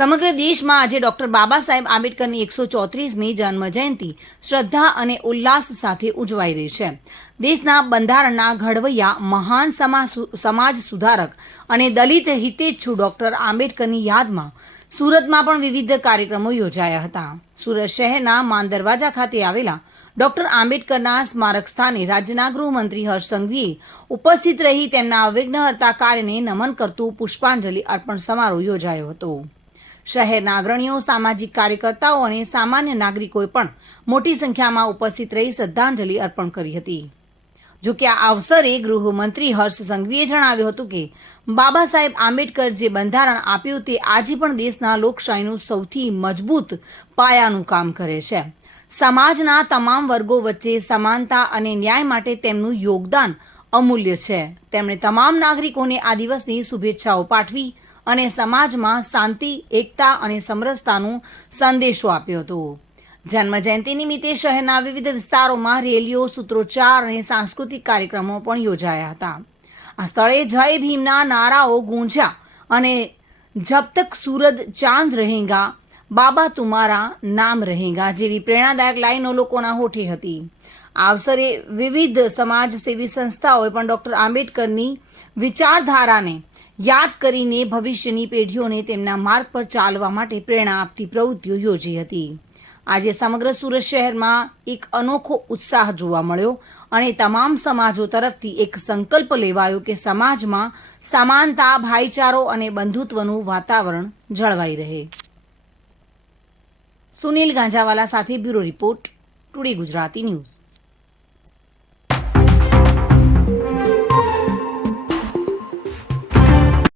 સમગ્ર દેશમાં આજે ડોક્ટર બાબા સાહેબ આંબેડકરની 134મી જન્મજયંતિ શ્રદ્ધા અને ઉલ્લાસ સાથે ઉજવાઈ રહી છે. દેશના બંધારણના ઘડવૈયા મહાન સમાજ સુધારક અને દલિત હિતેચ્છુ ડોક્ટર આંબેડકરની યાદમાં સુરતમાં પણ વિવિધ કાર્યક્રમો યોજાયા હતા. સુરત શહેરના માન દરવાજા ખાતે આવેલા ડોક્ટર આંબેડકરના સ્મારક સ્થાને રાજ્યના ગૃહમંત્રી હર્ષ સંઘવીએ ઉપસ્થિત રહી તેમના અવિઘ્નહર્તા કાર્યને નમન કરતું પુષ્પાંજલિ અર્પણ સમારોહ યોજાયો હતો. શહેરના અગ્રણીઓ, સામાજિક કાર્યકર્તાઓ અને સામાન્ય નાગરિકોએ પણ મોટી સંખ્યામાં ઉપસ્થિત રહી શ્રદ્ધાંજલિ અર્પણ કરી હતી. જો કે આ અવસરે ગૃહમંત્રી હર્ષ સંઘવીએ જણાવ્યું હતું કે બાબા સાહેબ આંબેડકર જે બંધારણ આપ્યું તે આજે પણ દેશના લોકશાહીનું સૌથી મજબૂત પાયાનું કામ કરે છે. સમાજના તમામ વર્ગો વચ્ચે સમાનતા અને ન્યાય માટે તેમનું યોગદાન અમૂલ્ય છે. તેમણે તમામ નાગરિકોને આ દિવસની શુભેચ્છાઓ પાઠવી અને સમાજમાં શાંતિ, એકતા અને સમરસતાનો સંદેશો આપ્યો હતો. જન્મજયંતિ નિમિત્તે શહેરના વિવિધ વિસ્તારોમાં રેલીઓ, સૂત્રોચ્ચાર અને સાંસ્કૃતિક કાર્યક્રમો પણ યોજાયા હતા. આ સ્થળે જય ભીમના નારાઓ ગુંજ્યા અને જબ તક સૂરજ ચાંદ રહેગા, બાબા તુમારા નામ રહેગા જેવી પ્રેરણાદાયક લાઈનો લોકોના હોઠે હતી. આ અવસરે વિવિધ સમાજસેવી સંસ્થાઓએ પણ ડોક્ટર આંબેડકરની વિચારધારાને યાદ કરીને ભવિષ્યની પેઢીઓને તેમના માર્ગ પર ચાલવા માટે પ્રેરણા આપતી પ્રવૃત્તિઓ યોજી હતી. આજે સમગ્ર સુરત શહેરમાં એક અનોખો ઉત્સાહ જોવા મળ્યો અને તમામ સમાજો તરફથી એક સંકલ્પ લેવાયો કે સમાજમાં સમાનતા, ભાઈચારો અને બંધુત્વનું વાતાવરણ જળવાઈ રહે. સુનિલ ગાંજાવાલા સાથે bureau report, today Gujarati news.